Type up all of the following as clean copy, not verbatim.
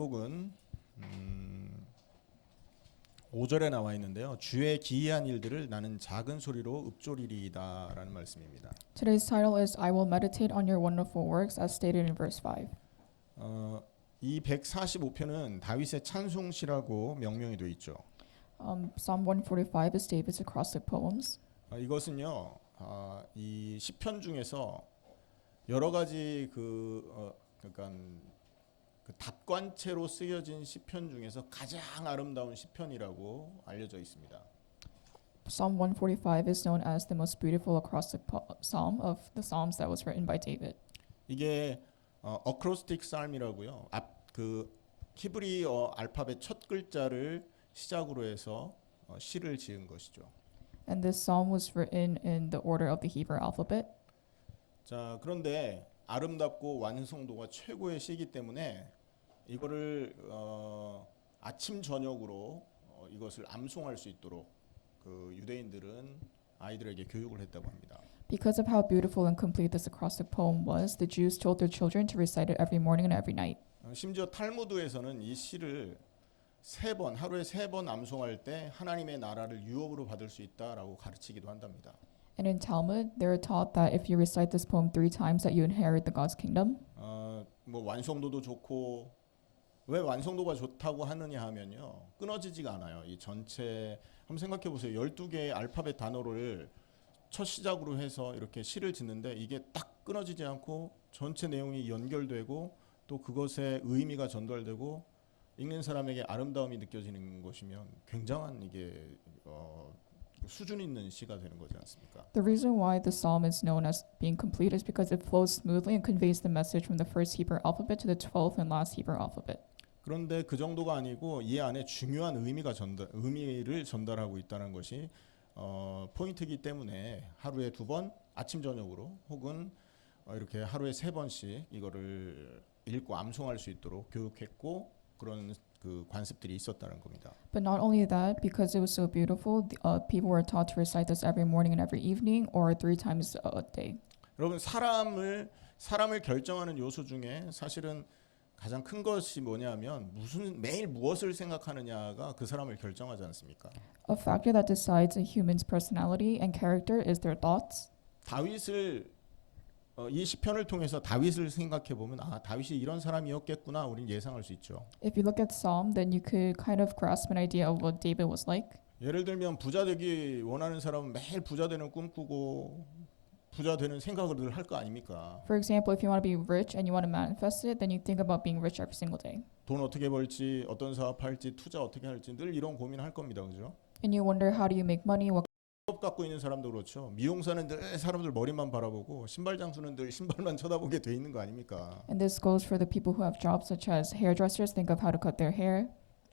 제목은 5절에 나와 있는데요. 주의 기이한 일들을 나는 작은 소리로 읊조리리이다라는 말씀입니다. Today's title is I will meditate on your wonderful works as stated in verse 5. 이 145편은 다윗의 찬송시라고 명명이 되어 있죠. Psalm 145 is David's acrostic poems. 이것은요. 이 시편 중에서 여러 가지 그러니까 그 답관체로 쓰여진 시편 중에서 가장 아름다운 시편이라고 알려져 있습니다. Psalm 145 is known as the most beautiful acrostic psalm of the psalms that was written by David. 이게 어크로스틱 삶이라고요. 그 히브리어 알파벳 첫 글자를 시작으로 해서 시를 지은 것이죠. And this psalm was written in the order of the Hebrew alphabet. 자, 그런데 아름답고 완성도가 최고의 시이기 때문에 이거를 아침 저녁으로 이것을 암송할 수 있도록 그 유대인들은 아이들에게 교육을 했다고 합니다. Because of how beautiful and complete this acrostic poem was, the Jews told their children to recite it every morning and every night. 심지어 탈무드에서는 이 시를 하루에 세 번 암송할 때 하나님의 나라를 유업으로 받을 수 있다라고 가르치기도 한답니다. And in Talmud, they are taught that if you recite this poem 3 times, that you inherit the God's kingdom. 뭐 완성도도 좋고 왜 완성도가 좋다고 하느냐 하면요, 끊어지지가 않아요. 이 전체 한번 생각해 보세요. 12개의 알파벳 단어를 첫 시작으로 해서 이렇게 시를 짓는데 이게 딱 끊어지지 않고 전체 내용이 연결되고 또 그것의 의미가 전달되고 읽는 사람에게 아름다움이 느껴지는 것이면 굉장한 이게 수준 있는 시가 되는 거지 않습니까? The reason why the psalm is known as being complete is because it flows smoothly and conveys the message from the first Hebrew alphabet to the 12th and last Hebrew alphabet. 그런데 그 정도가 아니고 이 안에 중요한 의미를 전달하고 있다는 것이 포인트이기 때문에 하루에 2번 아침 저녁으로 혹은 이렇게 하루에 3번씩 이거를 읽고 암송할 수 있도록 교육했고 그런 그 관습들이 있었다는 겁니다. But not only that, because it was so beautiful, people were taught to recite this every morning and every evening or 3 times a day. 여러분 사람을 결정하는 요소 중에 사실은 가장 큰 것이 뭐냐면 매일 무엇을 생각하느냐가 그 사람을 결정하지 않습니까? A factor that decides a human's personality and character is their thoughts. 이 시편을 통해서 다윗을 생각해 보면 다윗이 이런 사람이었겠구나 우리는 예상할 수 있죠. If you look at Psalm, then you could kind of grasp an idea of what David was like. 예를 들면 부자 되기 원하는 사람은 매일 부자 되는 꿈꾸고 부자 되는 생각을 늘 할 거 아닙니까? For example, if you want to be rich and you want to manifest it, then you think about being rich every single day. 돈 어떻게 벌지, 어떤 사업 할지, 투자 어떻게 할지 늘 이런 고민할 겁니다. 그죠? And you wonder how do you make money, what 업 갖고 있는 사람도 그렇죠. 미용사는 늘 사람들 머리만 바라보고 신발 장수는 늘 신발만 쳐다보게 돼 있는 거 아닙니까? and this goes for the people who have jobs such as hairdressers, think of how to cut their hair.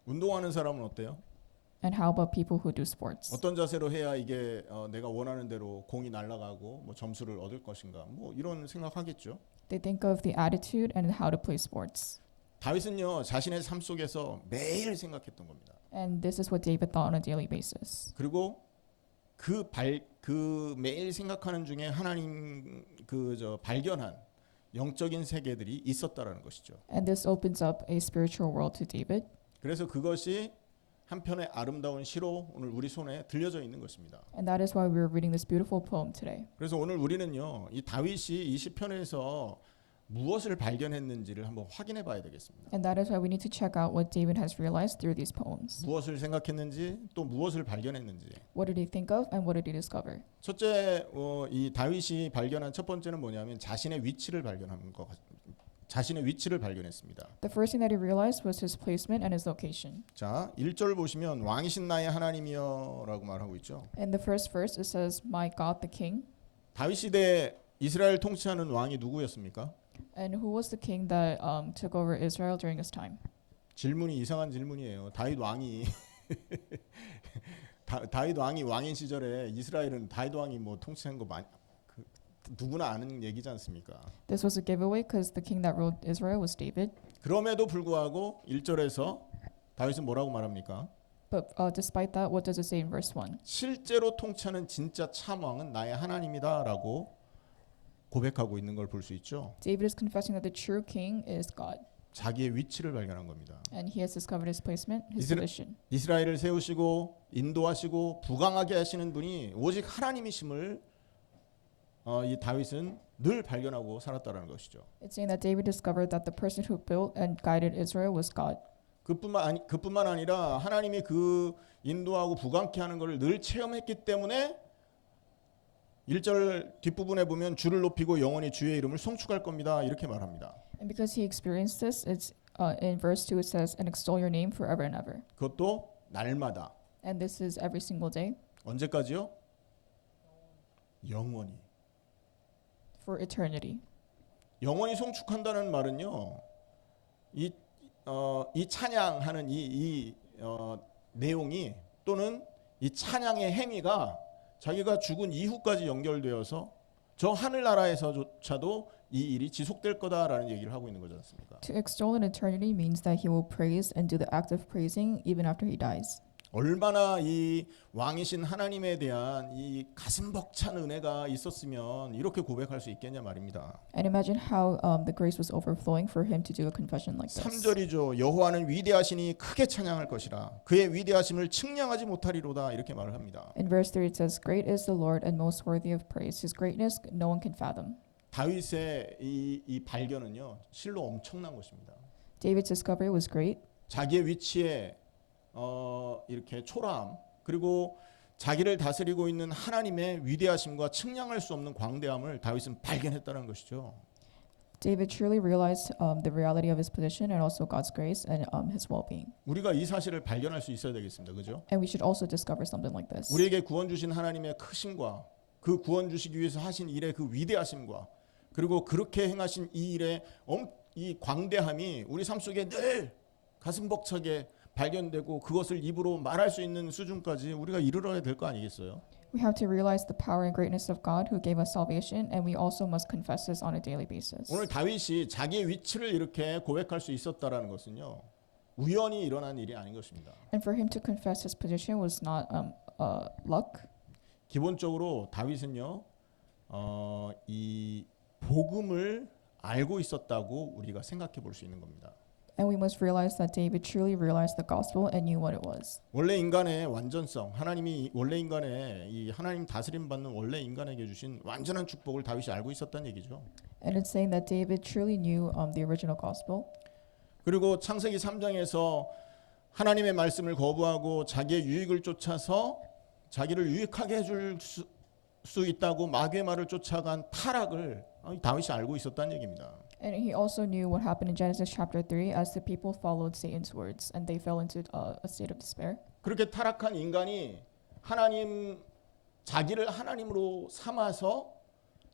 운동하는 사람은 어때요? And how about people who do sports? 어떤 자세로 해야 이게 내가 원하는 대로 공이 날아가고 뭐 점수를 얻을 것인가? 뭐 이런 생각하겠죠. They think of the attitude and how to play sports. 다윗은요 자신의 삶 속에서 매일 생각했던 겁니다. And this is what David thought on a daily basis. 그리고 그 매일 생각하는 중에 하나님 발견한 영적인 세계들이 있었다라는 것이죠. And this opens up a spiritual world to David. 그래서 그것이 한편의 아름다운 시로 오늘 우리 손에 들려져 있는 것입니다. And that is why we're reading this beautiful poem today. 그래서 오늘 우리는요 이 다윗이 이 시편에서 무엇을 발견했는지를 한번 확인해 봐야 되겠습니다. And that is why we need to check out what David has realized through these poems. 무엇을 생각했는지 또 무엇을 발견했는지. What did he think of and what did he discover? 첫째 이 다윗이 발견한 첫 번째는 뭐냐면 자신의 위치를 발견했습니다. The first thing that he realized was his placement and his location. 자, 1절 보시면 왕이신 나의 하나님이여라고 말하고 있죠. In the first verse it says, "My God, the King." 다윗 시대 이스라엘 통치하는 왕이 누구였습니까? And who was the king that took over Israel during his time? 질문이 이상한 질문이에요. 다윗 왕이 왕인 시절에 이스라엘은 다윗 왕이 뭐 통치한 거 누구나 아는 얘기지 않습니까? This was a giveaway because the king that ruled Israel was David. 그럼에도 불구하고 1절에서 다윗은 뭐라고 말합니까? But despite that, what does it say in verse 1? 실제로 통치하는 진짜 참 왕은 나의 하나님이다라고 고백하고 있는 걸 볼 수 있죠. David is confessing that the true king is God. 자기의 위치를 발견한 겁니다. And he has discovered his placement, his 이스라- position. 이스라엘을 세우시고 인도하시고 부강하게 하시는 분이 오직 하나님이심을 이 다윗은 늘 발견하고 살았다라는 것이죠. It's saying that David discovered that the person who built and guided Israel was God. 그뿐만 아니라 하나님이 그 인도하고 부강케 하는 것을 늘 체험했기 때문에 1절 뒷부분에 보면 주를 높이고 영원히 주의 이름을 송축할 겁니다. 이렇게 말합니다. And because he experienced this, it's in verse 2 it says, and extol your name forever and ever. 그것도 날마다. And this is every single day 언제까지요? 영원히. for eternity. 영원히 송축한다는 말은요. 이 찬양하는 이 내용이 또는 이 찬양의 행위가 자기가 죽은 이후까지 연결되어서 저 하늘나라에서조차도 이 일이 지속될 거다라는 얘기를 하고 있는 거지 않습니까? To extol in eternity means that he will praise and do the act of praising even after he dies. 얼마나 이 왕이신 하나님에 대한 이 가슴 벅찬 은혜가 있었으면 이렇게 고백할 수 있겠냐 말입니다. And imagine how the grace was overflowing for him to do a confession like this. 3절이죠. 여호와는 위대하시니 크게 찬양할 것이라. 그의 위대하심을 측량하지 못하리로다. 이렇게 말을 합니다. In verse 3 it says, great is the Lord and most worthy of praise. His greatness no one can fathom. 다윗의 이 발견은요. 실로 엄청난 것입니다. David's discovery was great. 자기의 위치에 이렇게 초라함 그리고 자기를 다스리고 있는 하나님의 위대하심과 측량할 수 없는 광대함을 다윗은 발견했다는 것이죠. David truly realized the reality of his position and also God's grace and his well-being. 우리가 이 사실을 발견할 수 있어야 되겠습니다. 그죠? And we should also discover something like this. 우리에게 구원 주신 하나님의 크심과 그 구원 주시기 위해서 하신 일의 그 위대하심과 그리고 그렇게 행하신 이 일의 이 광대함이 우리 삶 속에 늘 가슴 벅차게 발견되고 그것을 입으로 말할 수 있는 수준까지 우리가 이르러야 될 거 아니겠어요? We have to realize the power and greatness of God who gave us salvation, and we also must confess this on a daily basis. 오늘 다윗이 자기의 위치를 이렇게 고백할 수 있었다라는 것은요. 우연히 일어난 일이 아닌 것입니다. And for him to confess his position was not luck. 기본적으로 다윗은요. 이 복음을 알고 있었다고 우리가 생각해 볼 수 있는 겁니다. And we must realize that David truly realized the gospel and knew what it was. 원래 인간의 완전성, 하나님이 원래 인간의 이 하나님 다스림 받는 원래 인간에게 주신 완전한 축복을 다윗이 알고 있었다는 얘기죠. And it's saying that David truly knew the original gospel. 그리고 창세기 3장에서 하나님의 말씀을 거부하고 자기의 유익을 쫓아서 자기를 유익하게 해줄 수 있다고 마귀의 말을 쫓아간 타락을 다윗이 알고 있었다는 얘기입니다. And he also knew what happened in Genesis chapter 3 as the people followed Satan's words and they fell into a state of despair. 그렇게 타락한 인간이 자기를 하나님으로 삼아서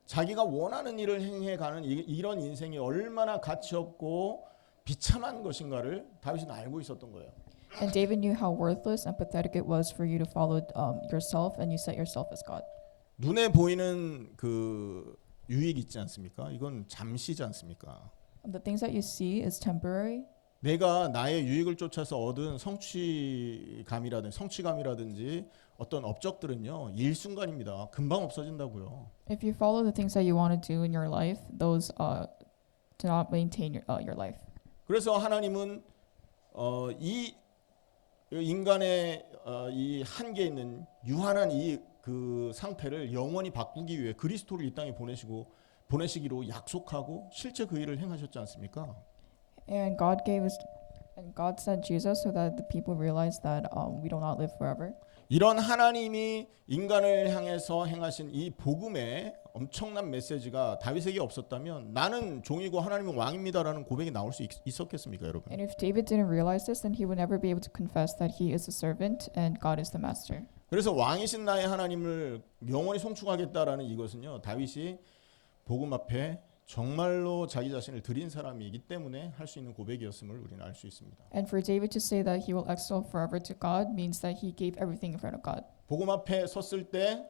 자기가 원하는 일을 행해가는 이런 인생이 얼마나 가치 없고 비참한 것인가를 다윗은 알고 있었던 거예요. And David knew how worthless and pathetic it was for you to follow yourself and you set yourself as God. 눈에 보이는 그 유익 있지 않습니까? 이건 잠시지 않습니까? The things that you see is temporary. 내가 나의 유익을 쫓아서 얻은 성취감이라든지 어떤 업적들은요 일순간입니다. 금방 없어진다고요. If you follow the things that you want to do in your life, those do not maintain your life. 그래서 하나님은 이 인간의 이 한계에 있는 유한한 그 상태를 영원히 바꾸기 위해 그리스도를 이 땅에 보내시기로 약속하고 실제 그 일을 행하셨지 않습니까? And God sent Jesus so that the people realize that we do not live forever. 이런 하나님이 인간을 향해서 행하신 이 복음의 엄청난 메시지가 다윗에게 없었다면 나는 종이고 하나님은 왕입니다라는 고백이 나올 수 있었겠습니까, 여러분? And if David didn't realize this, then he would never be able to confess that he is a servant and God is the master. 그래서 왕이신 나의 하나님을 영원히 송축하겠다라는 이것은요. 다윗이 복음 앞에 정말로 자기 자신을 드린 사람이기 때문에 할 수 있는 고백이었음을 우리는 알 수 있습니다. And for David to say that he will extol forever to God means that he gave everything in front of God. 복음 앞에 섰을 때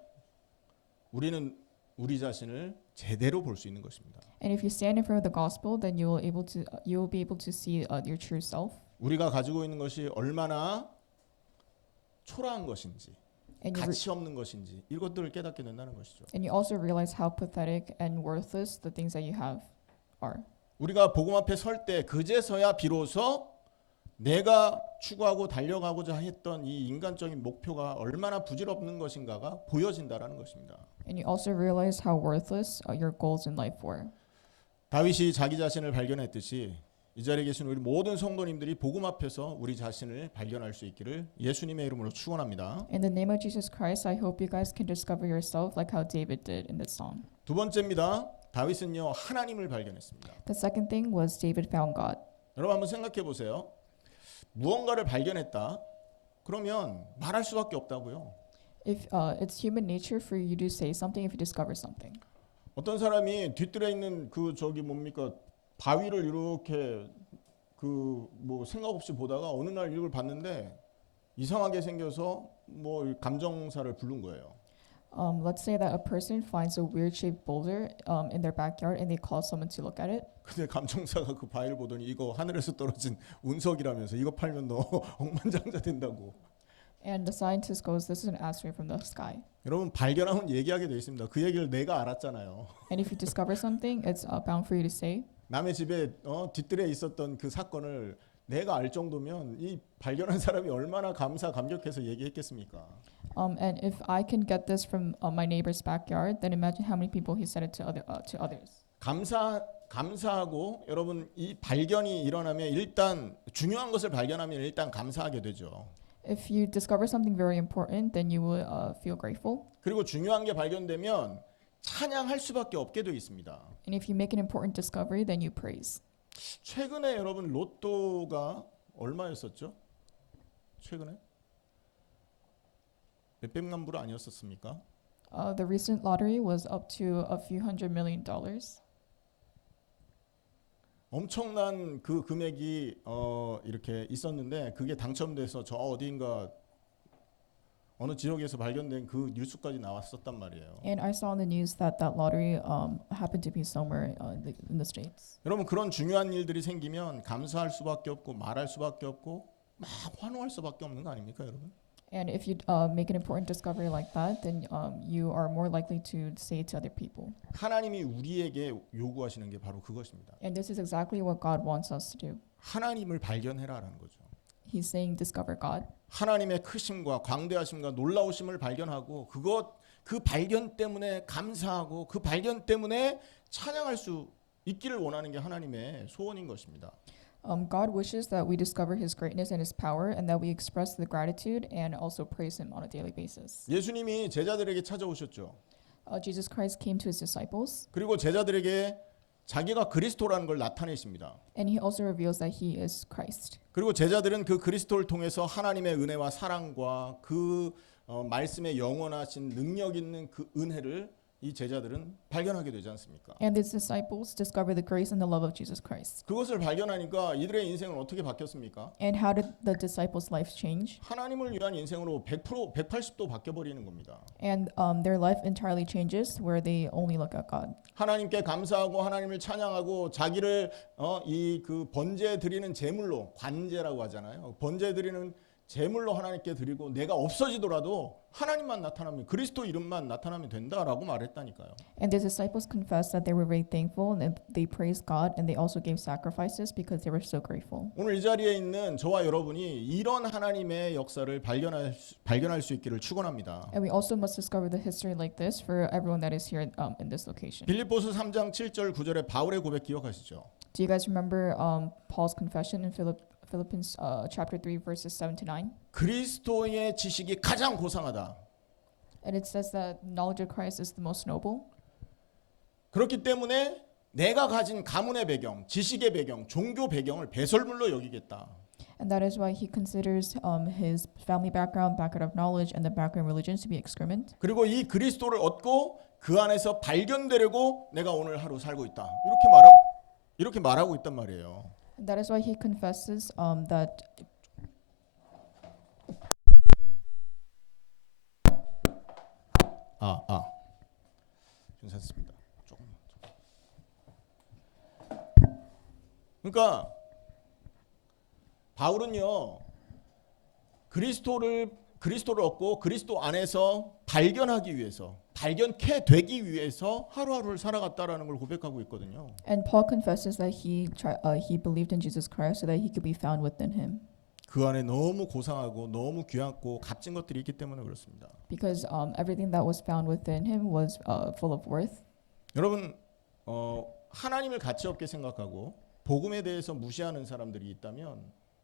우리는 우리 자신을 제대로 볼 수 있는 것입니다. And if you stand in front of the gospel, then you will be able to see your true self. 우리가 가지고 있는 것이 얼마나 초라한 것인지 And you, 가치 없는 것인지 이것들을 깨닫게 된다는 것이죠. and you also realize how pathetic and worthless the things that you have are. 우리가 복음 앞에 설 때 그제서야 비로소 내가 추구하고 달려가고자 했던 이 인간적인 목표가 얼마나 부질없는 것인가가 보여진다라는 것입니다. And you also realize how worthless your goals in life were. 다윗이 자기 자신을 발견했듯이 이 자리에 계신 우리 모든 성도님들이 복음 앞에서 우리 자신을 발견할 수 있기를 예수님의 이름으로 축원합니다. In the name of Jesus Christ, I hope you guys can discover yourself like how David did in this psalm. 두 번째입니다. 다윗은요 하나님을 발견했습니다. The second thing was David found God. 여러분 한번 생각해 보세요. 무언가를 발견했다. 그러면 말할 수밖에 없다고요. If it's human nature for you to say something if you discover something. 어떤 사람이 뒤뜰에 있는 그 저기 뭡니까 바위를 이렇게 그 뭐 생각 없이 보다가 어느 날 이걸 봤는데 이상하게 생겨서 뭐 감정사를 부른 거예요. Let's say that a person finds a weird-shaped boulder in their backyard and they call someone to look at it. 근데 감정사가 그 바위를 보더니 이거 하늘에서 떨어진 운석이라면서 이거 팔면 너 억만장자 된다고. And the scientist goes, "This is an asteroid from the sky." 여러분 발견하면 얘기하게 돼 있습니다. 그 얘기를 내가 알았잖아요. And if you discover something, it's bound for you to say. 남의 집에 뒤뜰에 있었던 그 사건을 내가 알 정도면 이 발견한 사람이 얼마나 감격해서 얘기했겠습니까? And if I can get this from my neighbor's backyard, then imagine how many people he said it to others. 감사하고 여러분 이 발견이 일어나면 일단 중요한 것을 발견하면 일단 감사하게 되죠. If you discover something very important, then you will feel grateful. 그리고 중요한 게 발견되면 찬양할 수밖에 없게 되어 있습니다. And if you make an important discovery, then you praise. 최근에 여러분 로또가 얼마였었죠? 최근에 몇백만 불 아니었었습니까? The recent lottery was up to a few $100 million. 엄청난 그 금액이 이렇게 있었는데 그게 당첨돼서 저 어디인가 어느 지역에서 발견된 그 뉴스까지 나왔었단 말이에요. And I saw in the news that that lottery happened to be somewhere in the States. 여러분 그런 중요한 일들이 생기면 감사할 수밖에 없고 말할 수밖에 없고 막 환호할 수밖에 없는 거 아닙니까, 여러분? And if you make an important discovery like that, then you are more likely to say it to other people. 하나님이 우리에게 요구하시는 게 바로 그것입니다. And this is exactly what God wants us to do. 하나님을 발견해라라는 거죠. He's saying discover God. 하나님의 크심과 광대하심과 놀라우심을 발견하고 그 발견 때문에 감사하고 그 발견 때문에 찬양할 수 있기를 원하는 게 하나님의 소원인 것입니다. God wishes that we discover His greatness and His power, and that we express the gratitude and also praise Him on a daily basis. 예수님이 제자들에게 찾아오셨죠. Jesus Christ came to His disciples, 그리고 제자들에게 자기가 그리스도라는 걸 나타내십니다. and He also reveals that He is Christ. 그리고 제자들은 그 그리스도를 통해서 하나님의 은혜와 사랑과 그 말씀의 영원하신 능력 있는 그 은혜를 이 제자들은 발견하게 되지 않습니까? And His disciples discover the grace and the love of Jesus Christ. 그것을 발견하니까 이들의 인생은 어떻게 바뀌었습니까? And how did the disciples' lives change? 하나님을 위한 인생으로 100% 180도 바뀌어 버리는 겁니다. And their life entirely changes, where they only look at God. 하나님께 감사하고 하나님을 찬양하고 자기를 이 그 번제 드리는 제물로 관제라고 하잖아요. 번제 드리는 제물로 하나님께 드리고 내가 없어지더라도 하나님만 나타나면 그리스도 이름만 나타나면 된다라고 말했다니까요. And the disciples confessed that they were very thankful, and they praised God, and they also gave sacrifices because they were so grateful. 오늘 이 자리에 있는 저와 여러분이 이런 하나님의 역사를 발견할 수 있기를 축원합니다. And we also must discover the history like this for everyone that is here in this location. 빌립보서 3장 7절 9절의 바울의 고백 기억하시죠? Do you guys remember Paul's confession in Philippians chapter 3 verses 7 to 9? 그리스도의 지식이 가장 고상하다. And it says that knowledge of Christ is the most noble. 그렇기 때문에 내가 가진 가문의 배경, 지식의 배경, 종교 배경을 배설물로 여기겠다. And that is why he considers his family background of knowledge, and the background religions to be excrement. 그리고 이 그리스도를 얻고 그 안에서 발견되려고 내가 오늘 하루 살고 있다. 이렇게 말하고 있단 말이에요. And that is why he confesses that. 괜찮습니다. 조금. 그러니까 바울은요 그리스도를 얻고 그리스도 안에서 발견하기 위해서 발견케 되기 위해서 하루하루를 살아갔다라는 걸 고백하고 있거든요. And Paul confesses that he believed in Jesus Christ so that he could be found within him. 그 안에 너무 고상하고 너무 귀하고 값진 것들이 있기 때문에 그렇습니다. Because everything that was found within him was full of worth. 여러분 하나님을 가치 없게 생각하고 복음에 대해서 무시하는 사람들이 있다면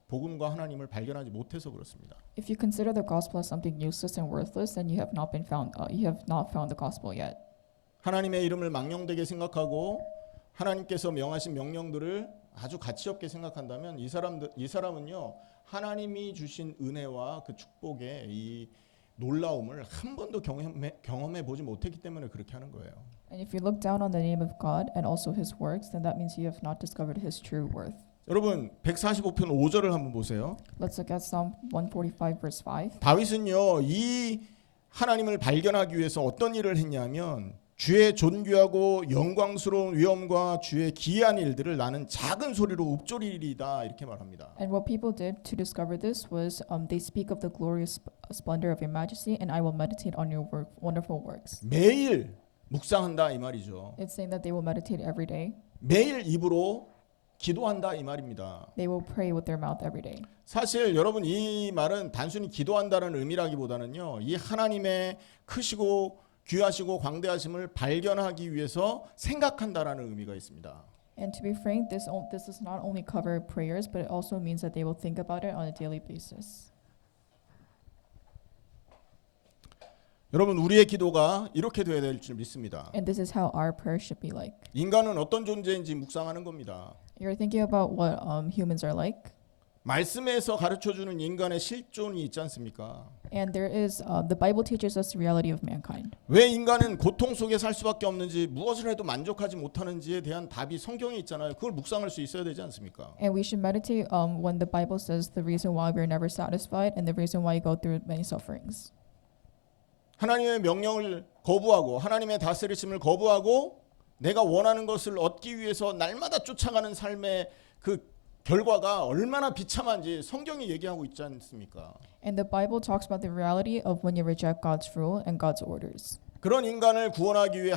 복음과 하나님을 발견하지 못해서 그렇습니다. If you consider the gospel as something useless and worthless, then you have not found the gospel yet. 하나님의 이름을 망령되게 생각하고 하나님께서 명하신 명령들을 아주 가치 없게 생각한다면 이 사람은요 하나님이 주신 은혜와 그 축복의 이 놀라움을 한 번도 경험해 보지 못했기 때문에 그렇게 하는 거예요. And if you look down on the name of God and also His works, then that means you have not discovered His true worth. 여러분 145편 5절을 한번 보세요. Let's look at Psalm 145 verse 5. 다윗은요 이 하나님을 발견하기 위해서 어떤 일을 했냐면 주의 존귀하고 영광스러운 위엄과 주의 기이한 일들을 나는 작은 소리로 읊조리리이다 이렇게 말합니다. And what people did to discover this was they speak of the glorious splendor of your majesty, and I will meditate on your wonderful works. 매일 묵상한다 이 말이죠. It's saying that they will meditate every day. 매일 입으로 기도한다 이 말입니다. They will pray with their mouth every day. 사실 여러분 이 말은 단순히 기도한다는 의미라기보다는요. 이 하나님의 크시고 귀하시고 광대하심을 발견하기 위해서 생각한다라는 의미가 있습니다. And to be frank, this does not only cover prayers, but it also means that they will think about it on a daily basis. 여러분 우리의 기도가 이렇게 되어야 될 줄 믿습니다. And this is how our prayer should be like. 인간은 어떤 존재인지 묵상하는 겁니다. You're thinking about what humans are like, 말씀에서 가르쳐주는 인간의 실존이 있지 않습니까? and there is the Bible teaches us the reality of mankind. 왜 인간은 고통 속에 살 수밖에 없는지 무엇을 해도 만족하지 못하는지에 대한 답이 성경에 있잖아요. 그걸 묵상할 수 있어야 되지 않습니까? And we should meditate when the Bible says the reason why we're never satisfied and the reason why we go through many sufferings. 하나님의 명령을 거부하고 하나님의 다스리심을 거부하고 내가 원하는 것을 얻기 위해서 날마다 쫓아가는 삶의 그 결과가 얼마나 비참한지 성경이 얘기하고 있지 않습니까? And the Bible talks about the reality of when you reject God's rule and God's orders. 그런 인간을 구원하기 위해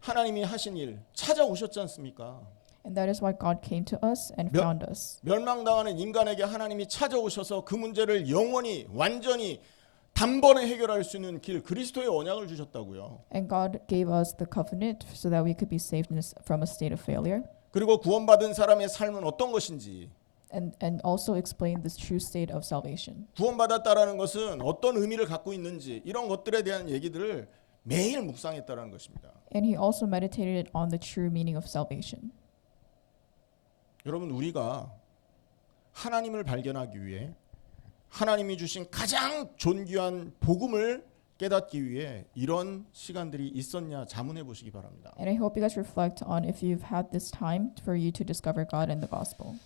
하나님이 하신 일 찾아오셨지 않습니까? And that is why God came to us and found us. 멸망당하는 인간에게 하나님이 찾아오셔서 그 문제를 영원히 완전히 단번에 해결할 수 있는 길 그리스도의 언약을 주셨다고요. And God gave us the covenant so that we could be saved from a state of failure. 그리고 구원받은 사람의 삶은 어떤 것인지 And also explain this true state of salvation. 구원받았다라는 것은 어떤 의미를 갖고 있는지 이런 것들에 대한 얘기들을 매일 묵상했다라는 것입니다. And he also meditated on the true meaning of salvation. 여러분 우리가 하나님을 발견하기 위해 하나님이 주신 가장 존귀한 복음을 깨닫기 위해 이런 시간들이 있었냐 자문해 보시기 바랍니다. And I hope you guys reflect on if you've had this time for you to discover God and the gospel.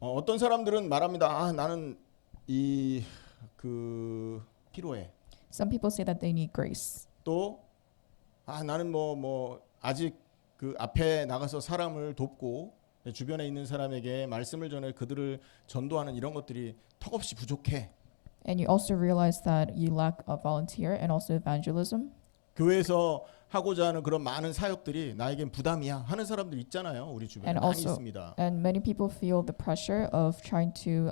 어떤 사람들은 말합니다. 나는 필요해. Some people say that they need grace. 또 나는 뭐 아직 그 앞에 나가서 사람을 돕고 내 주변에 있는 사람에게 말씀을 전해 그들을 전도하는 이런 것들이 턱없이 부족해. And you also realize that you lack a volunteer and also evangelism. 교회에서 하고자 하는 그런 많은 사역들이 나에겐 부담이야 하는 사람들 있잖아요. 우리 주변에 And 많이 also- 있습니다. And many people feel the pressure of trying to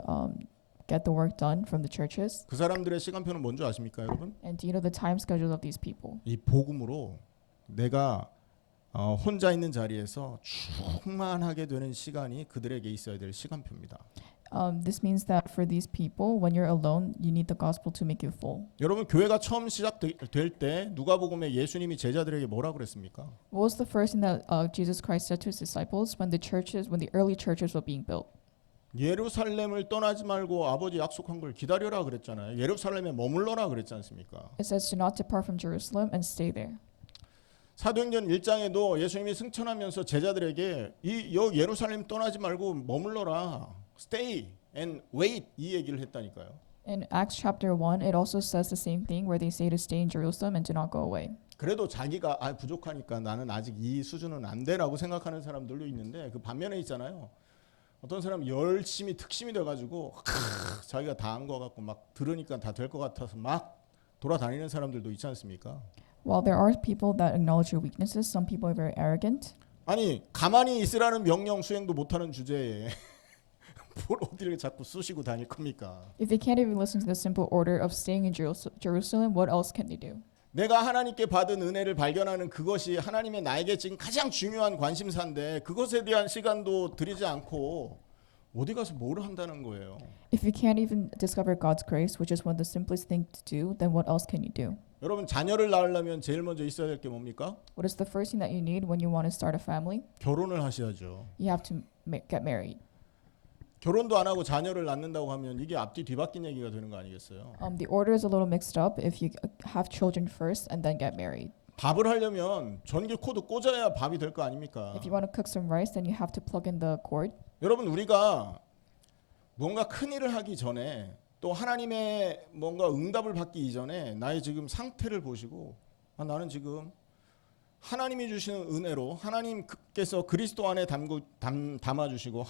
get the work done from the churches. 그 사람들의 시간표는 뭔지 아십니까, 여러분? And do you know the time schedule of these people? 이 복음으로 내가 혼자 있는 자리에서 충만하게 되는 시간이 그들에게 있어야 될 시간표입니다. This means that for these people, when you're alone, you need the gospel to make you full. 여러분 교회가 처음 시작될 때 누가복음에 예수님이 제자들에게 뭐라 그랬습니까? What was the first thing that Jesus Christ said to his disciples when the early churches were being built? 예루살렘을 떠나지 말고 아버지 약속한 걸 기다려라 그랬잖아요. 예루살렘에 머물러라 그랬지 않습니까? It says to not depart from Jerusalem and stay there. 사도행전 1장에도 예수님이 승천하면서 제자들에게 여기 예루살렘 떠나지 말고 머물러라. Stay and wait 이 얘기를 했다니까요. In Acts chapter 1, it also says the same thing where they say to stay in Jerusalem and do not go away. 그래도 자기가 부족하니까 나는 아직 이 수준은 안 돼라고 생각하는 사람들도 있는데 그 반면에 있잖아요. 어떤 사람 열심히 특심이 돼가지고 자기가 다 한 거 같고 막 들으니까 다 될 것 같아서 막 돌아다니는 사람들도 있지 않습니까? While there are people that acknowledge your weaknesses, some people are very arrogant. 아니 가만히 있으라는 명령 수행도 못하는 주제에 뭘 어디를 자꾸 쑤시고 다닐 겁니까? If they can't even listen to the simple order of staying in Jerusalem, what else can they do? 내가 하나님께 받은 은혜를 발견하는 그것이 하나님의 나에게 지금 가장 중요한 관심사인데 그것에 대한 시간도 들이지 않고 어디 가서 뭘 한다는 거예요. If you can't even discover God's grace, which is one of the simplest things to do, then what else can you do? 여러분 자녀를 낳으려면 제일 먼저 있어야 될 게 뭡니까? What is the first thing that you need when you want to start a family? 결혼을 하셔야죠. You have to get married. 결혼도 안 하고 자녀를 낳는다고 하면 이게 앞뒤 뒤바뀐 얘기가 되는 거 아니겠어요? The order is a little mixed up if you have children first and then get married. 밥을 하려면 전기 코드 꽂아야 밥이 될 거 아닙니까? If you want to cook some rice, then you have to plug in the cord. 여러분 우리가 뭔가 큰 일을 하기 전에 또 하나님의 뭔가 응답을 받기 이전에 나의 지금 상태를 보시고 나는 지금 하나님이 주시는 은혜로 하나님께서 그리스도 안에 담아주시고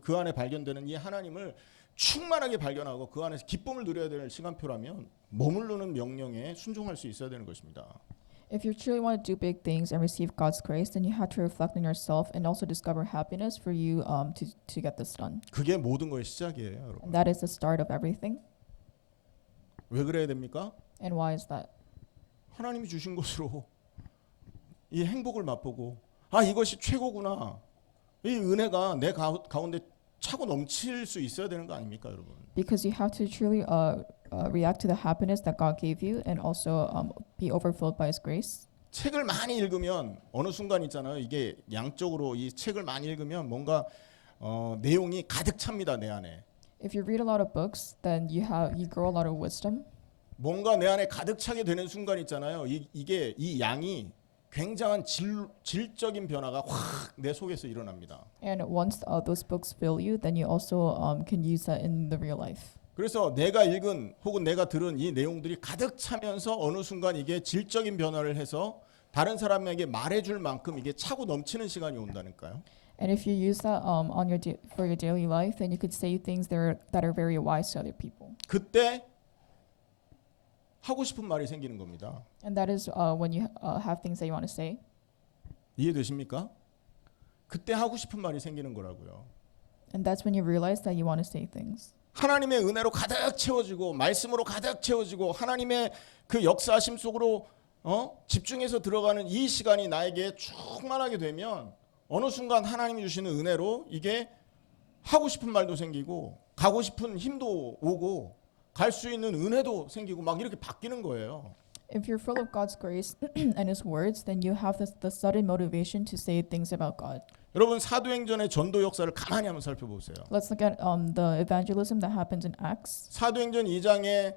그 안에 발견되는 이 하나님을 충만하게 발견하고 그 안에서 기쁨을 누려야 되는 시간표라면 머무르는 명령에 순종할 수 있어야 되는 것입니다. If you truly want to do big things and receive God's grace, then you have to reflect on yourself and also discover happiness for you to get this done. 그게 모든 거의 시작이에요, 여러분. And that is the start of everything. 왜 그래야 됩니까? And why is that? 하나님이 주신 것으로 이 행복을 맛보고 이것이 최고구나. 이 은혜가 내 가운데 차고 넘칠 수 있어야 되는 거 아닙니까, 여러분? Because you have to truly react to the happiness that God gave you and also be overfilled by His grace. 책을 많이 읽으면 어느 순간 있잖아요. 이게 양적으로 이 책을 많이 읽으면 뭔가 내용이 가득 찹니다, 내 안에. If you read a lot of books, then you grow a lot of wisdom. 뭔가 내 안에 가득 차게 되는 순간 있잖아요. 이게 이 양이 굉장한 질적인 변화가 확 내 속에서 일어납니다. And once those books fill you, then you also can use that in the real life. 그래서 내가 읽은 혹은 내가 들은 이 내용들이 가득 차면서 어느 순간 이게 질적인 변화를 해서 다른 사람에게 말해줄 만큼 이게 차고 넘치는 시간이 온다니까요. And if you use that for your daily life, then you could say things that are very wise to other people. 그때 하고 싶은 말이 생기는 겁니다. And that is when you have things that you want to say. 이해되십니까? 그때 하고 싶은 말이 생기는 거라고요. And that's when you realize that you want to say things. 하나님의 은혜로 가득 채워지고 말씀으로 가득 채워지고 하나님의 그 역사하심 속으로 집중해서 들어가는 이 시간이 나에게 충만하게 되면 어느 순간 하나님이 주시는 은혜로 이게 하고 싶은 말도 생기고 가고 싶은 힘도 오고 갈 수 있는 은혜도 생기고 막 이렇게 바뀌는 거예요. If you're full of God's grace and His words, then you have the sudden motivation to say things about God. 여러분 사도행전의 전도 역사를 가만히 한번 살펴보세요. Let's look at the evangelism that happens in Acts. 사도행전 2장에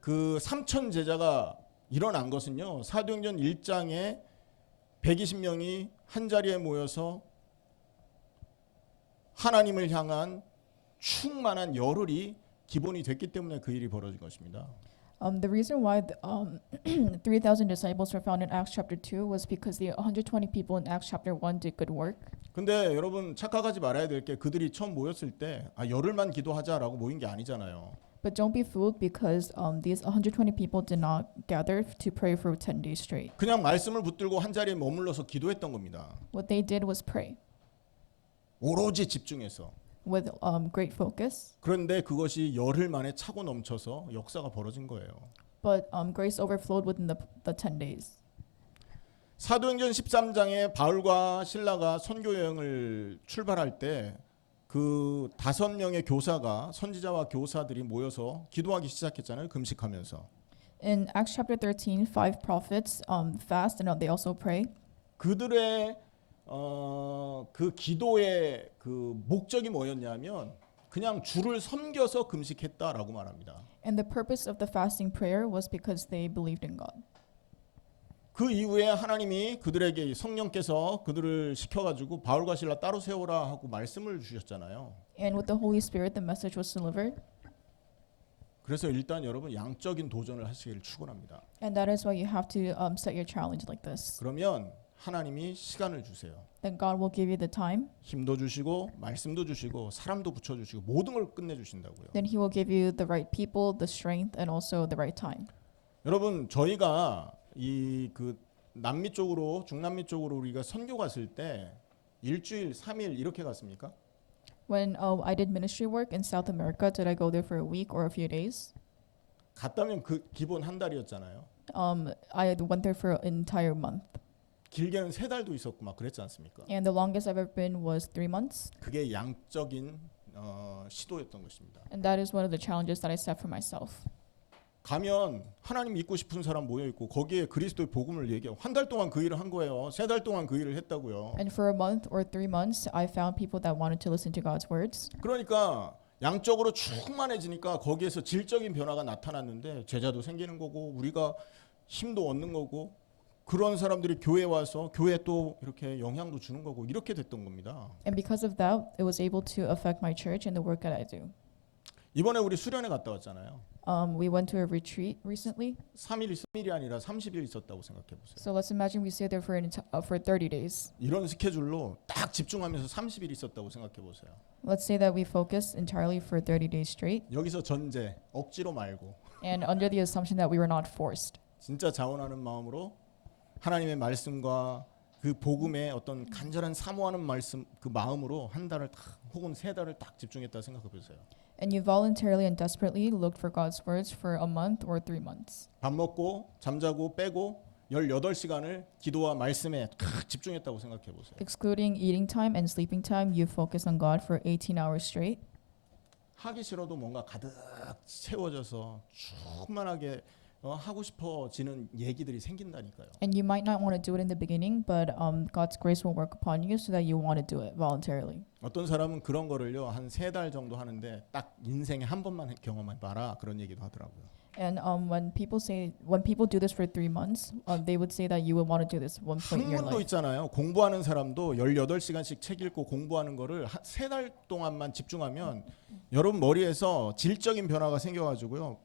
그 3천 제자가 일어난 것은요. 사도행전 1장에 120명이 한 자리에 모여서 하나님을 향한 충만한 열흘이 기본이 됐기 때문에 그 일이 벌어진 것입니다. The reason why 3,000 disciples were found in Acts chapter 2 was because the 120 people in Acts chapter 1 did good work. 근데 여러분 착각하지 말아야 될 게 그들이 처음 모였을 때 열흘만 기도하자라고 모인 게 아니잖아요. But don't be fooled because these 120 people did not gather to pray for 10 days straight. 그냥 말씀을 붙들고 한 자리에 머물러서 기도했던 겁니다. What they did was pray 오로지 집중해서. with great focus. 그런데 그것이 열흘 만에 차고 넘쳐서 역사가 벌어진 거예요. But grace overflowed within the 10 days. 사도행전 13장에 바울과 실라가 선교 여행을 출발할 때 그 5명의 교사가 선지자와 교사들이 모여서 기도하기 시작했잖아요. 금식하면서. In Acts chapter 13, 5 prophets fast and they also pray. 그들의 그 기도의 그 목적이 뭐였냐면 그냥 주를 섬겨서 금식했다라고 말합니다. And the purpose of the fasting prayer was because they believed in God. 그 이후에 하나님이 그들에게 성령께서 그들을 시켜가지고 바울과 실라 따로 세우라 하고 말씀을 주셨잖아요. And with the Holy Spirit, the message was delivered. 그래서 일단 여러분 양적인 도전을 하시기를 축원합니다. And that is why you have to set your challenge like this. 그러면 하나님이 시간을 주세요. Then God will give you the time. 힘도 주시고 말씀도 주시고 사람도 붙여주시고 모든 걸 끝내주신다고요. Then He will give you the right people, the strength, and also the right time. 여러분 저희가 이 그 남미 쪽으로 중남미 쪽으로 우리가 선교 갔을 때 일주일 3일 이렇게 갔습니까? When I did ministry work in South America, did I go there for a week or a few days? 갔다면 그 기본 한 달이었잖아요. I went there for an entire month, 길게는 3달도 있었고 막 그랬지 않습니까? and the longest I've ever been was 3 months. 그게 양적인 시도였던 것입니다. And that is one of the challenges that I set for myself. 가면 하나님 믿고 싶은 사람 모여 있고 거기에 그리스도의 복음을 얘기하고 한 달 동안 그 일을 한 거예요. 3달 동안 그 일을 했다고요. And for a month or 3 months, I found people that wanted to listen to God's words. 그러니까 양적으로 충만해지니까 거기에서 질적인 변화가 나타났는데 제자도 생기는 거고 우리가 힘도 얻는 거고 그런 사람들이 교회에 와서 교회에 또 이렇게 영향도 주는 거고 이렇게 됐던 겁니다. And because of that, it was able to affect my church and the work that I do. 이번에 우리 수련회 갔다 왔잖아요. We went to a retreat recently. 3일이 아니라 30일 있었다고 생각해 보세요. So let's imagine we stayed there for 30 days. 이런 스케줄로 딱 집중하면서 30일 있었다고 생각해 보세요. Let's say that we focused entirely for 30 days straight, 여기서 전제 억지로 말고 and under the assumption that we were not forced. 진짜 자원하는 마음으로 하나님의 말씀과 그 복음의 어떤 간절한 사모하는 말씀 그 마음으로 한 달을 딱 혹은 3달을 딱 집중했다 생각해 보세요. And you voluntarily and desperately looked for God's words for a month or 3 months. 밥 먹고 잠자고 빼고 18시간을 기도와 말씀에 딱 집중했다고 생각해 보세요. Excluding eating time and sleeping time, you focused on God for 18 hours straight. 하기 싫어도 뭔가 가득 채워져서 충만하게 하고 싶어지는 얘기들이 생긴다니까요. And you might not want to do it in the beginning, but God's grace will work upon you so that you want to do it voluntarily. 어떤 사람은 그런 거를요 한 3달 정도 하는데 딱 인생에 한 번만 경험해봐라 그런 얘기도 하더라고요. And when people do this for 3 months, they would say that you would want to do this one point in your 학문도 life. 있잖아요. 공부하는 사람도 18시간씩 책 읽고 공부하는 거를 3달 동안만 집중하면 여러분 머리에서 질적인 변화가 생겨가지고요.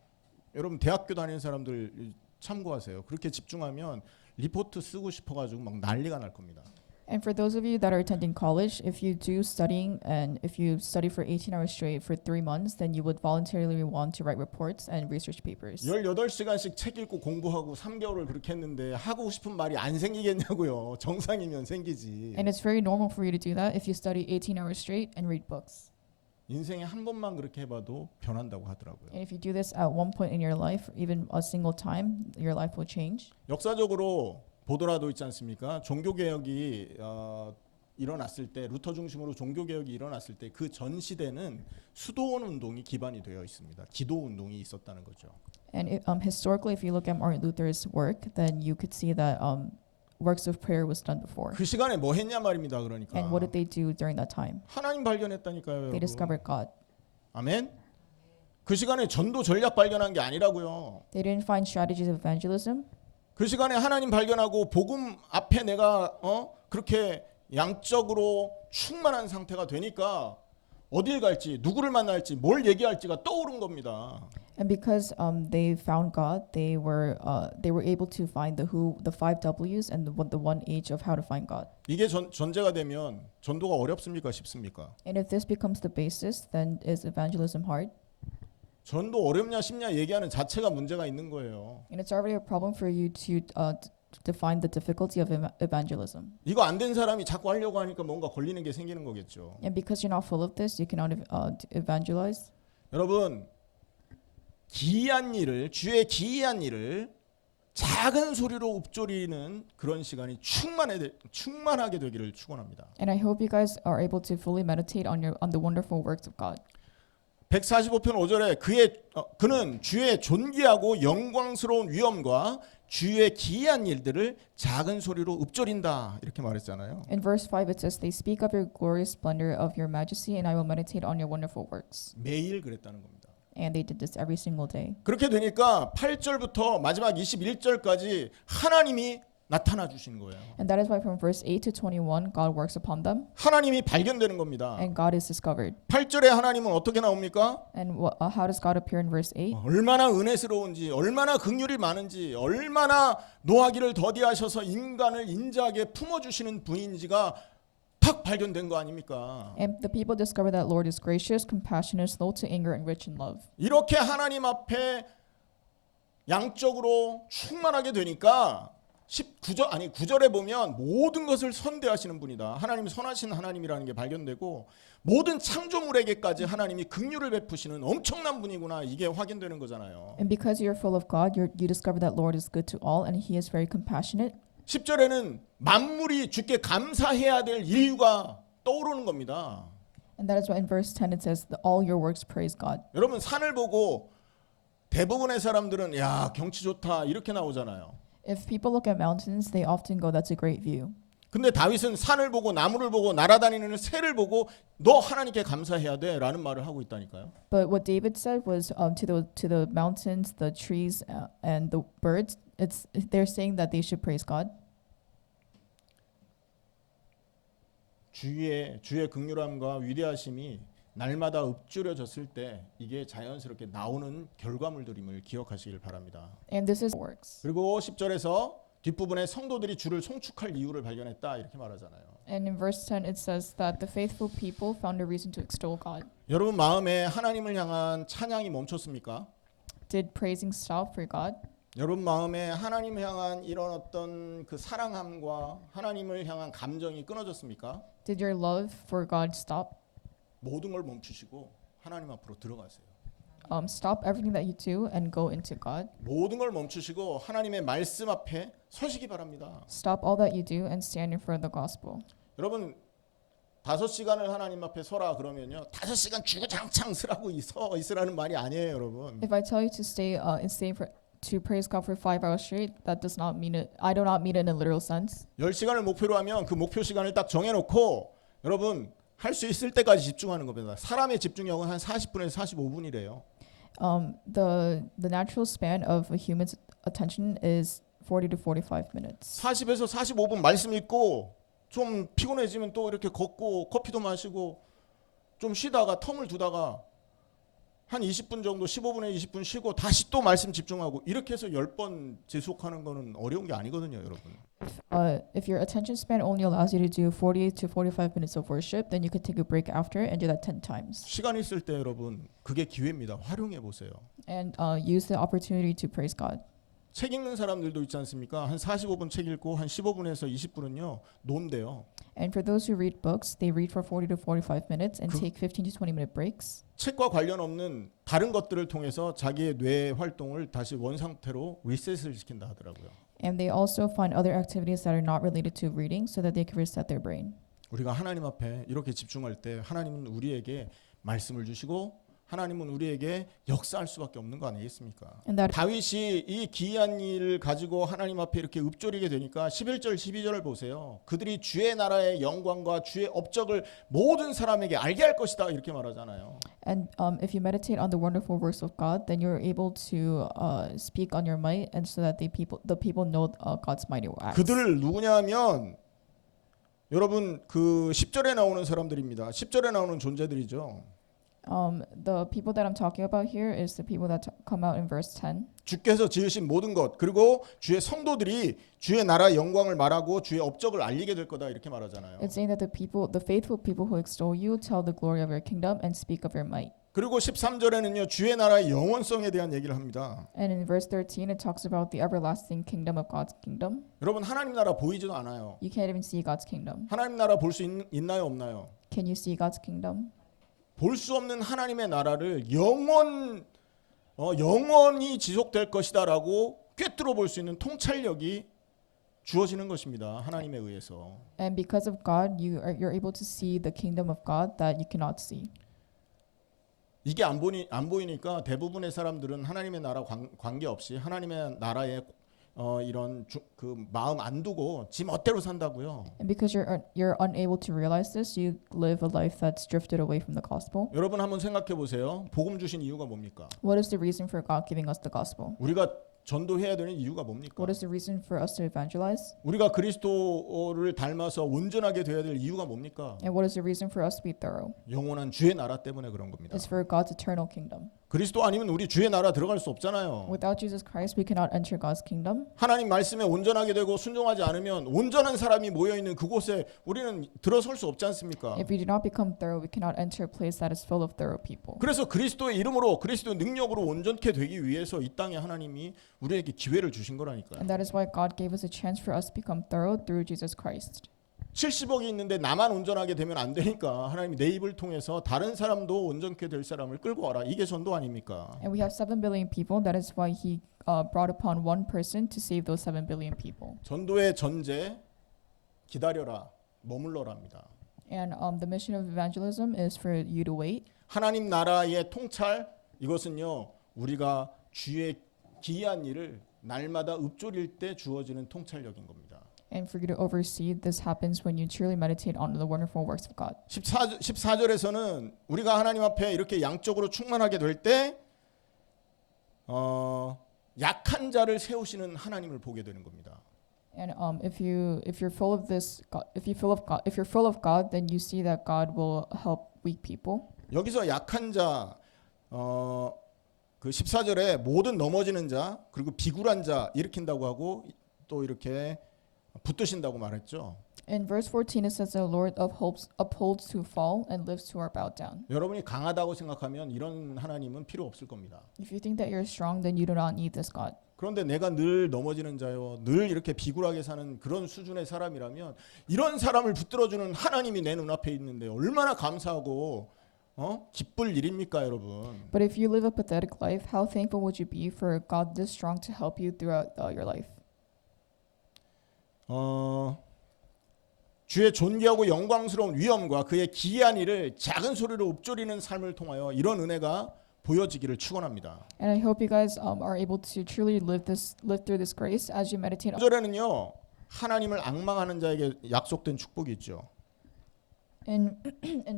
여러분 대학교 다니는 사람들 참고하세요. 그렇게 집중하면 리포트 쓰고 싶어가지고 막 난리가 날 겁니다. And for those of you that are attending college, if you do studying and if you study for 18 hours straight for 3 months, then you would voluntarily want to write reports and research papers. 18시간씩 책 읽고 공부하고 3개월을 그렇게 했는데 하고 싶은 말이 안 생기겠냐고요. 정상이면 생기지. And it's very normal for you to do that if you study 18 hours straight and read books. 인생에 한 번만 그렇게 해봐도 변한다고 하더라고요. And if you do this at one point in your life, even a single time, your life will change. 역사적으로 보더라도 있지 않습니까? 종교개혁이 일어났을 때 루터 중심으로 종교개혁이 일어났을 때 그 전 시대는 수도원 운동이 기반이 되어 있습니다. 기도 운동이 있었다는 거죠. And historically, if you look at Martin Luther's work, then you could see that works of prayer was done before. 그 시간에 뭐 했냐 말입니다. 그러니까 And what did they do during that time? 하나님 발견했다니까요. They 여러분. discovered God. 아멘. 그 시간에 전도 전략 발견한 게 아니라고요. They didn't find strategies of evangelism. 그 시간에 하나님 발견하고 복음 앞에 내가 그렇게 양적으로 충만한 상태가 되니까 어딜 갈지 누구를 만날지 뭘 얘기할지가 떠오른 겁니다. And because they found God, they were able to find the 5 W's and the one H of how to find God. 이게 전제가 되면 전도가 어렵습니까? 쉽습니까? And if this becomes the basis, then is evangelism hard? 전도 어렵냐 쉽냐 얘기하는 자체가 문제가 있는 거예요. And it's already a problem for you to define the difficulty of evangelism. 이거 안 된 사람이 자꾸 하려고 하니까 뭔가 걸리는 게 생기는 거겠죠. And because you're not full of this, you cannot evangelize. 여러분 기이한 일을 주의 기이한 일을 작은 소리로 읊조리는 그런 시간이 충만하게 되기를 축원합니다. And I hope you guys are able to fully meditate on the wonderful works of God. 145편 5절에 그는 주의 존귀하고 영광스러운 위엄과 주의 기이한 일들을 작은 소리로 읊조린다 이렇게 말했잖아요. In verse 5 it says, "They speak of your glorious splendor of your majesty, and I will meditate on your wonderful works." 매일 그랬다는 겁니다. And they did this every single day. 그렇게 되니까 8절부터 마지막 21절까지 하나님이 나타나 주신 거예요. And that is why from verse 8 to 21 God works upon them 하나님이 발견되는 겁니다. and God is discovered. 8절에 하나님은 어떻게 나옵니까? And how does God appear in verse 8? 얼마나 은혜스러운지, 얼마나 긍휼이 많은지, 얼마나 노하기를 더디하셔서 인간을 인자하게 품어주시는 분인지가 탁 발견된 거 아닙니까? And the people discover that Lord is gracious, compassionate, slow to anger, and rich in love. 이렇게 하나님 앞에 양적으로 충만하게 되니까 9절에 보면 모든 것을 선대하시는 분이다. 하나님이 선하신 하나님이라는 게 발견되고 모든 창조물에게까지 하나님이 긍휼을 베푸시는 엄청난 분이구나. 이게 확인되는 거잖아요. And because you're full of God, you discover that Lord is good to all and He is very compassionate. 10절에는 만물이 주께 감사해야 될 이유가 떠오르는 겁니다. And that is why in verse 10 it says that all your works praise God. 여러분 산을 보고 대부분의 사람들은 야 경치 좋다 이렇게 나오잖아요. If people look at mountains, they often go, that's a great view. 근데 다윗은 산을 보고 나무를 보고 날아다니는 새를 보고 너 하나님께 감사해야 돼라는 말을 하고 있다니까요. But what David said was to the mountains, the trees, and the birds. They're saying that they should praise God. 주의 긍휼함과 위대하심이 날마다 읊조려졌을 때 이게 자연스럽게 나오는 결과물들임을 기억하시길 바랍니다. And this is works. 그리고 10절에서 뒷부분에 성도들이 주를 송축할 이유를 발견했다 이렇게 말하잖아요. And in verse 10 it says that the faithful people found a reason to extol God. 여러분 마음에 하나님을 향한 찬양이 멈췄습니까? Did praising stop for God? 여러분 마음에 하나님을 향한 이런 어떤 그 사랑함과 하나님을 향한 감정이 끊어졌습니까? Did your love for God stop? 모든 걸 멈추시고 하나님 앞으로 들어가세요. Stop everything that you do and go into God. 모든 걸 멈추시고 하나님의 말씀 앞에 서시기 바랍니다. Stop all that you do and stand in front of the gospel. 여러분 5시간을 하나님 앞에 서라 그러면요 5시간 주구장창 서라고 서 있으라는 말이 아니에요, 여러분. If I tell you to to praise God for 5 hours straight, that does not mean it. I do not mean it in a literal sense. 10시간을 목표로 하면 그 목표 시간을 딱 정해놓고 여러분 할 수 있을 때까지 집중하는 겁니다. 사람의 집중력은 한 40분에서 45분이래요. The natural span of a human's attention is 40 to 45 minutes. 40에서 45분 말씀 읽고 좀 피곤해지면 또 이렇게 걷고 커피도 마시고 좀 쉬다가 텀을 두다가 한 20분 정도 15분에 20분 쉬고 다시 또 말씀 집중하고 이렇게 해서 10번 지속하는 거는 어려운 게 아니거든요, 여러분. If your attention span only allows you to do 40 to 45 minutes of worship, then you could take a break after and do that 10 times. 시간 있을 때 여러분 그게 기회입니다. 활용해 보세요. And use the opportunity to praise God. 책 읽는 사람들도 있지 않습니까? 한 45분 책 읽고 한 15분에서 20분은요 논대요. And for those who read books, they read for 40 to 45 minutes and take 15 to 20 minute breaks. 책과 관련 없는 다른 것들을 통해서 자기의 뇌 활동을 다시 원상태로 리셋을 시킨다 하더라고요. And they also find other activities that are not related to reading so that they can reset their brain. 우리가 하나님 앞에 이렇게 집중할 때 하나님은 우리에게 말씀을 주시고 하나님은 우리에게 역사할 수밖에 없는 거 아니겠습니까? 다윗이 이 기이한 일을 가지고 하나님 앞에 이렇게 읊조리게 되니까 11절 12절을 보세요. 그들이 주의 나라의 영광과 주의 업적을 모든 사람에게 알게 할 것이다 이렇게 말하잖아요. And if you meditate on the wonderful works of God, then you're able to speak on your might, and so that the people know God's mighty acts. 그들을 누구냐면 여러분 그 10절에 나오는 사람들입니다. 10절에 나오는 존재들이죠. The people that I'm talking about here is the people that come out in verse 10. 주께서 지으신 모든 것 그리고 주의 성도들이 주의 나라의 영광을 말하고 주의 업적을 알리게 될 거다 이렇게 말하잖아요. It's saying that the faithful people who extol you tell the glory of your kingdom and speak of your might. 그리고 13절에는요 주의 나라의 영원성에 대한 얘기를 합니다. And in verse 13 it talks about the everlasting kingdom of God's kingdom. 여러분 하나님 나라 보이지도 않아요. You can't even see God's kingdom. 하나님 나라 볼 수 있나요 없나요? Can you see God's kingdom? 볼 수 없는 하나님의 나라를 영원히 지속될 것이다라고 꿰뚫어 볼 수 있는 통찰력이 주어지는 것입니다. 하나님에 의해서. And because of God, you're able to see the kingdom of God that you cannot see. 이게 안 보이니까 대부분의 사람들은 하나님의 나라 관계없이 하나님의 나라에 이런 그 마음 안 두고 지 멋대로 산다고요. And because you're unable to realize this, you live a life that's drifted away from the gospel. 여러분 한번 생각해 보세요. 복음 주신 이유가 뭡니까? What is the reason for God giving us the gospel? 우리가 전도해야 되는 이유가 뭡니까? What is the reason for us to evangelize? 우리가 그리스도를 닮아서 온전하게 되어야 될 이유가 뭡니까? And what is the reason for us to be thorough? 영원한 주의 나라 때문에 그런 겁니다. It's for God's eternal kingdom. 그리스도 아니면 우리 주의 나라 들어갈 수 없잖아요. Without Jesus Christ, we cannot enter God's kingdom. 하나님 말씀에 온전하게 되고 순종하지 않으면 온전한 사람이 모여 있는 그곳에 우리는 들어설 수 없지 않습니까? If we do not become thorough, we cannot enter a place that is full of thorough people. 그래서 그리스도의 이름으로 그리스도의 능력으로 온전케 되기 위해서 이 땅에 하나님이 우리에게 기회를 주신 거라니까요. And that is why God gave us a chance for us to become thorough through Jesus Christ. 70억이 있는데 나만 온전하게 되면 안 되니까 하나님이 내 입을 통해서 다른 사람도 온전케 될 사람을 끌고 와라. 이게 전도 아닙니까? And we have 7 billion people. That is why He brought upon one person to save those 7 billion people. 전도의 전제 기다려라 머물러랍니다. And the mission of evangelism is for you to wait. 하나님 나라의 통찰 이것은요 우리가 주의 기이한 일을 날마다 읊조릴 때 주어지는 통찰력인 겁니다. And for you to oversee, this happens when you truly meditate on the wonderful works of God. 14절에서는 우리가 하나님 앞에 이렇게 양적으로 충만하게 될 때 약한 자를 세우시는 하나님을 보게 되는 겁니다. And if you're full of this, if you're full of God, then you see that God will help weak people. 여기서 약한 자 그 14절에 모든 넘어지는 자 그리고 비굴한 자 일으킨다고 하고 또 이렇게 붙드신다고 말했죠. In verse 14 it says the Lord upholds to fall and lifts who are bowed down. 여러분이 강하다고 생각하면 이런 하나님은 필요 없을 겁니다. If you think that you're strong, then you do not need this God. 그런데 내가 늘 넘어지는 자요, 늘 이렇게 비굴하게 사는 그런 수준의 사람이라면 이런 사람을 붙들어주는 하나님이 내 눈앞에 있는데 얼마나 감사하고 기쁠 일입니까, 여러분? But if you live a pathetic life, how thankful would you be for God this strong to help you throughout your life? 주의 존귀하고 영광스러운 위엄과 그의 기이한 일을 작은 소리로 읊조리는 삶을 통하여 이런 은혜가 보여지기를 축원합니다. And I hope you guys are able to truly live through this grace as you meditate. 9절에는요 하나님을 앙망하는 자에게 약속된 축복이 있죠. In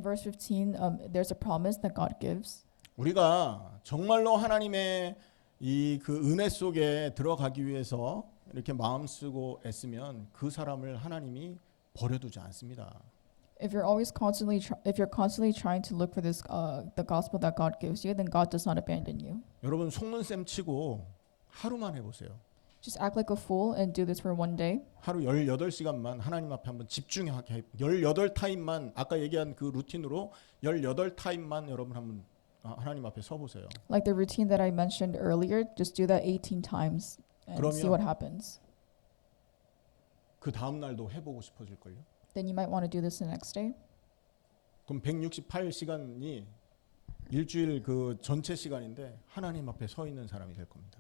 verse 15, there's a promise that God gives. 우리가 정말로 하나님의 이 그 은혜 속에 들어가기 위해서 이렇게 마음 쓰고 애쓰면 그 사람을 하나님이 버려두지 않습니다. If you're constantly trying to look for this the gospel that God gives you, then God does not abandon you. 여러분 속는셈 치고 하루만 해보세요. Just act like a fool and do this for one day. 하루 18시간만 하나님 앞에 한번 집중하게 18타임만 아까 얘기한 그 루틴으로 18타임만 여러분 한번 하나님 앞에 서 보세요. Like the routine that I mentioned earlier, just do that 18 times and see what happens. 그 다음 날도 해보고 싶어질 걸요. Then you might want to do this the next day. 그럼 168시간이 일주일 그 전체 시간인데 하나님 앞에 서 있는 사람이 될 겁니다.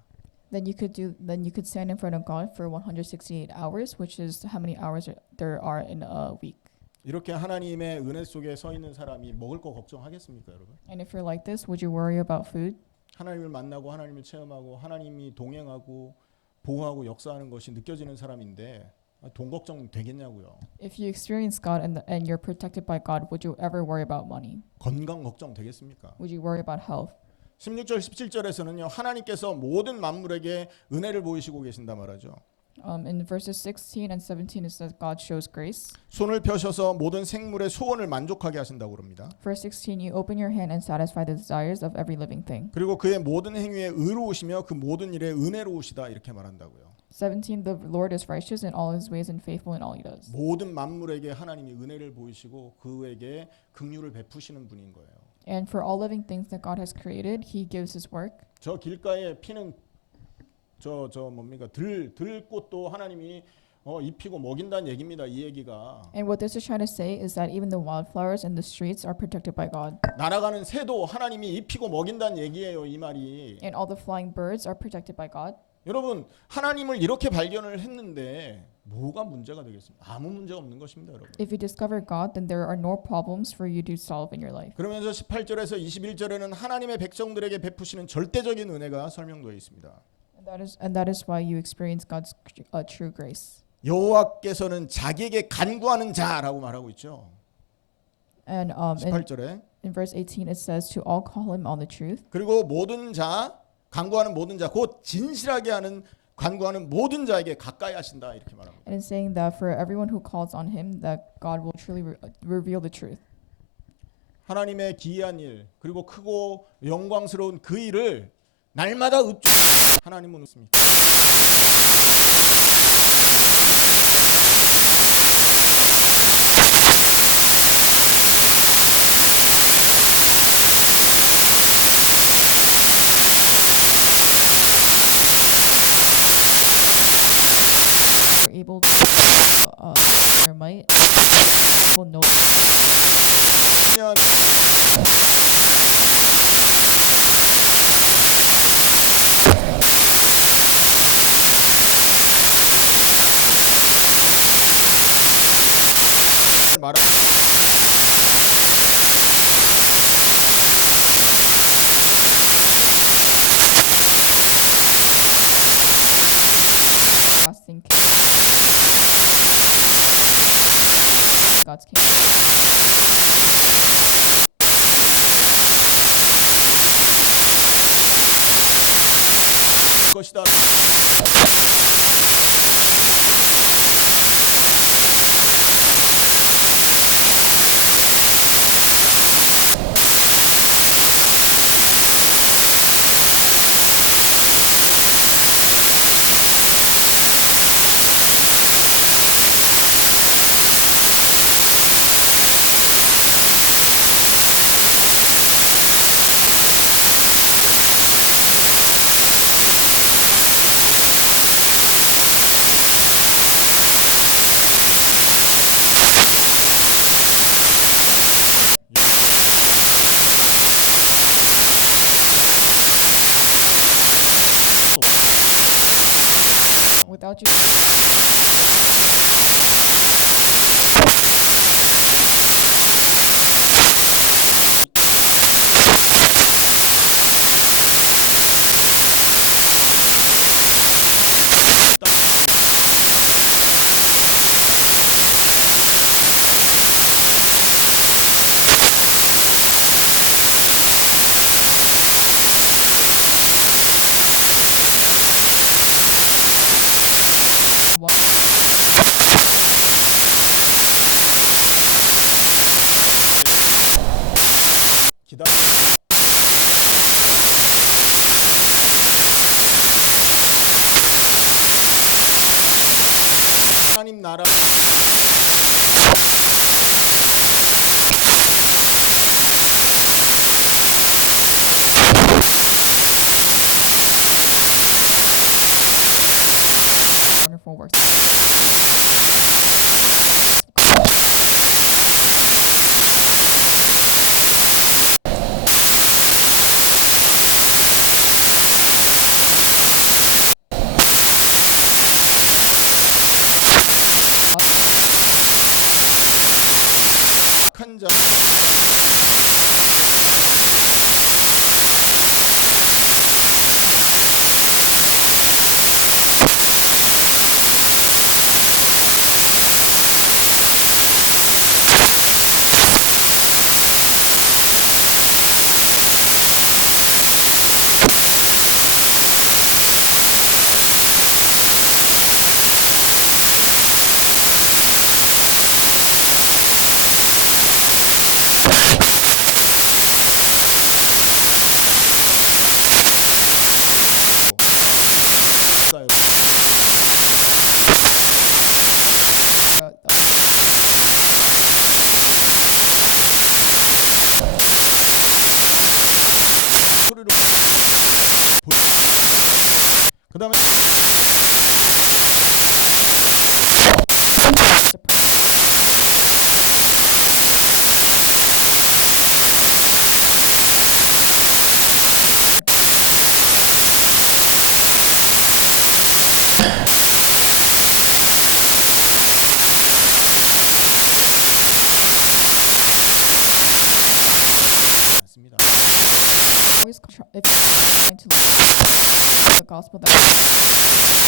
Then you could stand in front of God for 168 hours, which is how many hours there are in a week. 이렇게 하나님의 은혜 속에 서 있는 사람이 먹을 거 걱정하겠습니까, 여러분? And if you're like this, would you worry about food? 하나님을 만나고 하나님을 체험하고 하나님이 동행하고 보호하고 역사하는 것이 느껴지는 사람인데 돈 걱정 되겠냐고요. If you experience God and you're protected by God, would you ever worry about money? 건강 걱정 되겠습니까? Would you worry about health? 16절 17절에서는요. 하나님께서 모든 만물에게 은혜를 보이시고 계신다 말하죠. In verses 16 and 17 it says God shows grace. 손을 펴셔서 모든 생물의 소원을 만족하게 하신다고 그럽니다. Verse 16, you open your hand and satisfy the desires of every living thing. 그리고 그의 모든 행위에 의로우시며 그 모든 일에 은혜로우시다 이렇게 말한다고요. 17, the Lord is righteous in all his ways and faithful in all he does. 모든 만물에게 하나님이 은혜를 보이시고 그에게 긍휼을 베푸시는 분인 거예요. And for all living things that God has created, he gives his work. 저 길가에 피는 저 뭡니까 들꽃도 하나님이 입히고 먹인다는 얘기입니다. 이 얘기가 And what this is trying to say is that even the wildflowers in the streets are protected by God. 날아가는 새도 하나님이 입히고 먹인다는 얘기예요. 이 말이. And all the flying birds are protected by God. 여러분 하나님을 이렇게 발견을 했는데 뭐가 문제가 되겠습니까? 아무 문제가 없는 것입니다, 여러분. If you discover God, then there are no problems for you to solve in your life. 그러면서 18절에서 21절에는 하나님의 백성들에게 베푸시는 절대적인 은혜가 설명되어 있습니다. And that is why you experience God's true grace. 여호와께서는 자기에게 간구하는 자라고 말하고 있죠. And 18절에 in verse 18 it says to all call him on the truth. 그리고 모든 자 간구하는 모든 자 곧 진실하게 하는 간구하는 모든 자에게 가까이 하신다 이렇게 말합니다. And it's saying that for everyone who calls on him that God will truly reveal the truth. 하나님의 기이한 일 그리고 크고 영광스러운 그 일을 날마다 하나님은 웃습니다. We're able to their might will know 그냥 말하 fasting God's kingdom. 것이다. Without you, one 기다. 하나님 나라 wonderful works. 악한 자 싸요. 소리로 그다음에 않습니다. Always if you're trying to the gospel that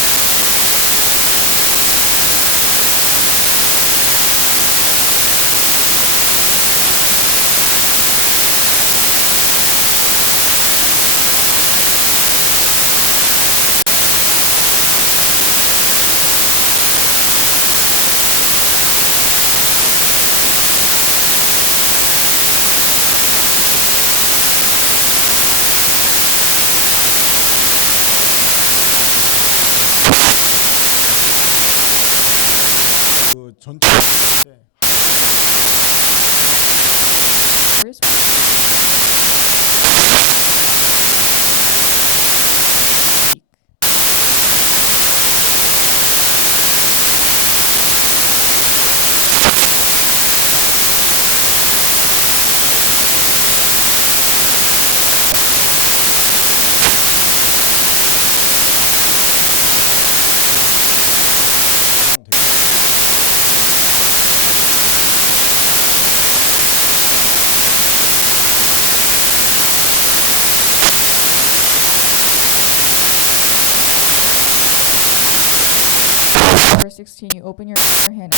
Verse 16, you open your hand.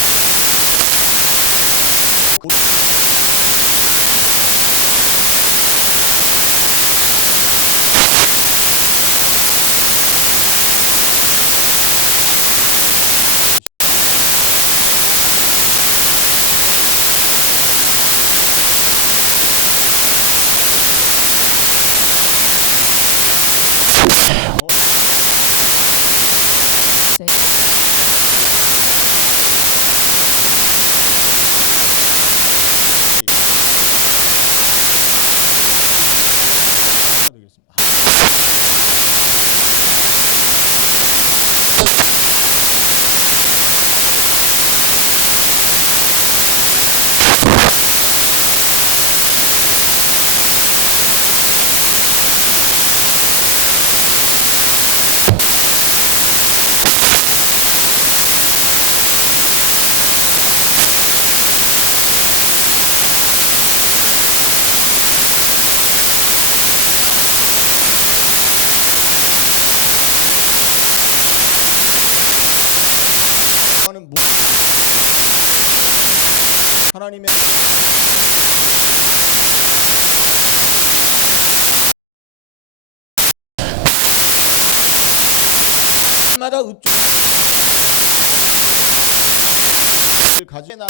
Say, 하나는 하나님의 마다 읍조를 가지나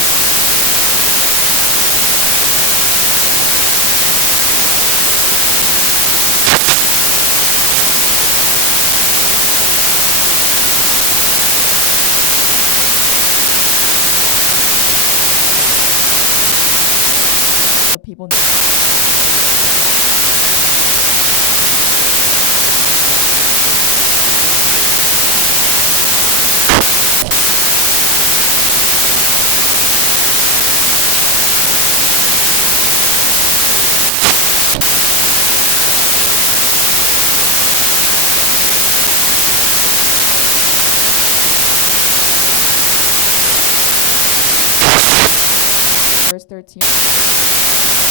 the people. Verse 13.